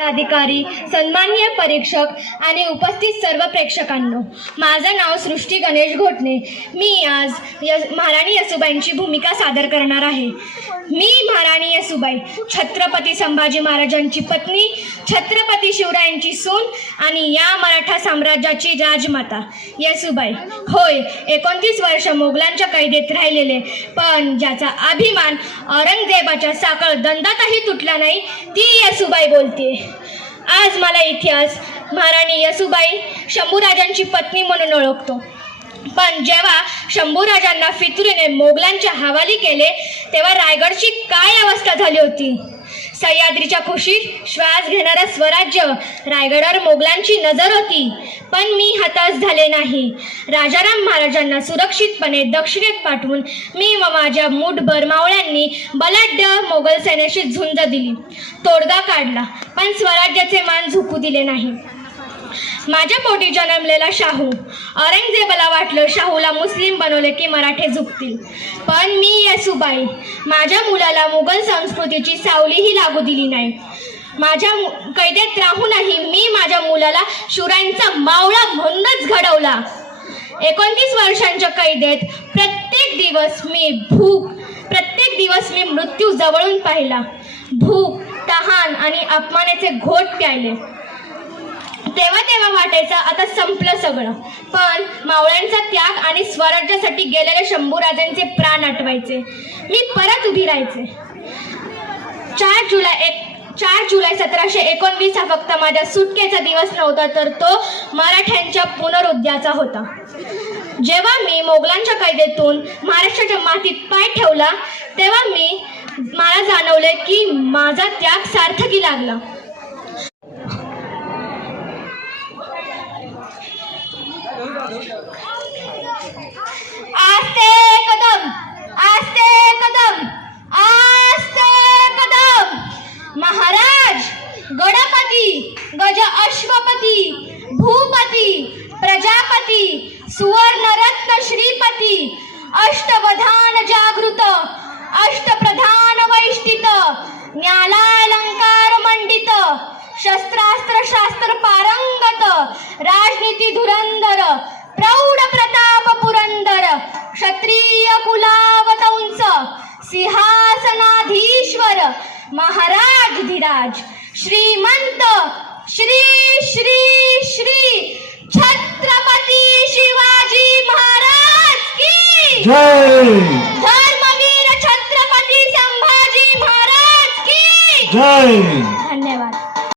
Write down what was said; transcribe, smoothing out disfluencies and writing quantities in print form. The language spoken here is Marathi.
अधिकारी, सन्माननीय परीक्षक आणि उपस्थित सर्व प्रेक्षकांनो, माझं नाव सृष्टी गणेश घोटणे. मी आज महाराणी येसूबाईंची भूमिका सादर करणार आहे. मी महाराणी येसूबाई, छत्रपती संभाजी महाराजांची पत्नी, छत्रपती शिवरायांची सून आणि या मराठा साम्राज्याची राजमाता येसूबाई. होय, 29 वर्ष मोगलांच्या कैदेत राहिलेले, पण ज्याचा अभिमान औरंगजेबाच्या साखळ दंडातही तुटला नाही, ती येसूबाई बोलते. आज मला इतिहास महाराणी येसूबाई शंभूराजांची पत्नी म्हणून ओळखतो. पण जेव्हा शंभूराजांना फितुरीने मोगलांच्या हवाली केले, तेव्हा रायगडची काय अवस्था झाली होती. सह्याद्रीच्या कुशीत श्वास घेणारं स्वराज्य, रायगडावर मोगलांची नजर होती. पण मी हताश झाले नाही. राजाराम महाराजांना सुरक्षितपणे दक्षिणेत पाठवून मी व माझ्या मूठभर मावळ्यांनी बलाढ्य मोगल सेनेशी झुंज दिली, तोडगा काढला, पण स्वराज्याचे मान झुकू दिले नाही. माझ्या पोटी जन्मलेला शाहू, औरंगजेबाला वाटलं शाहूला मुस्लिम बनवले की मराठे झुकतील. पण मी येसूबाई माझ्या मुलाला मुघल संस्कृतीची सावलीही लागू दिली नाही. माझ्या कैदेत राहूनही मी माझ्या मुलाला शिवरायांचा मावळा म्हणूनच घडवला. 29 वर्षांच्या कैदेत प्रत्येक दिवस मी मृत्यू जवळून पाहिला. भूक, तहान आणि अपमानाचे घोट प्यायले. तेव्हा वाटायचं आता संपलं सगळं. पण मावळ्यांचा त्याग आणि स्वराज्यासाठी गेलेले शंभूराजांचे प्राण आठवायचे. मी परत उभी राहायचे. 4 जुलै 1719 हा फक्त माझ्या सुटकेचा दिवस नव्हता, तर तो मराठ्यांच्या पुनरुदयाचा होता. जेव्हा मी मोगलांच्या कैदेतून महाराष्ट्राच्या मातीत पाय ठेवला, तेव्हा मला जाणवले की माझा त्याग सार्थकी लागला. आस्ते कदम, आस्ते कदम, आस्ते कदम. महाराज, गणपती, गज अश्वपती, भूपती, प्रजापती, सुवर्णरत्न श्रीपती, अष्टवधान जागृत, अष्टप्रधान वैष्टित, न्यायालंकार मंडित, शस्त्रास्त्र शास्त्र पारंगत, राजनीती धुरंधर, प्रौढ प्रताप पुरंदर, क्षत्रिय कुलावतंस, सिंहासनाधीश्वर, महाराज धीराज, श्रीमंत, श्री श्री श्री छत्रपती शिवाजी महाराज की जय. धर्मवीर छत्रपती संभाजी महाराज की जय. धन्यवाद.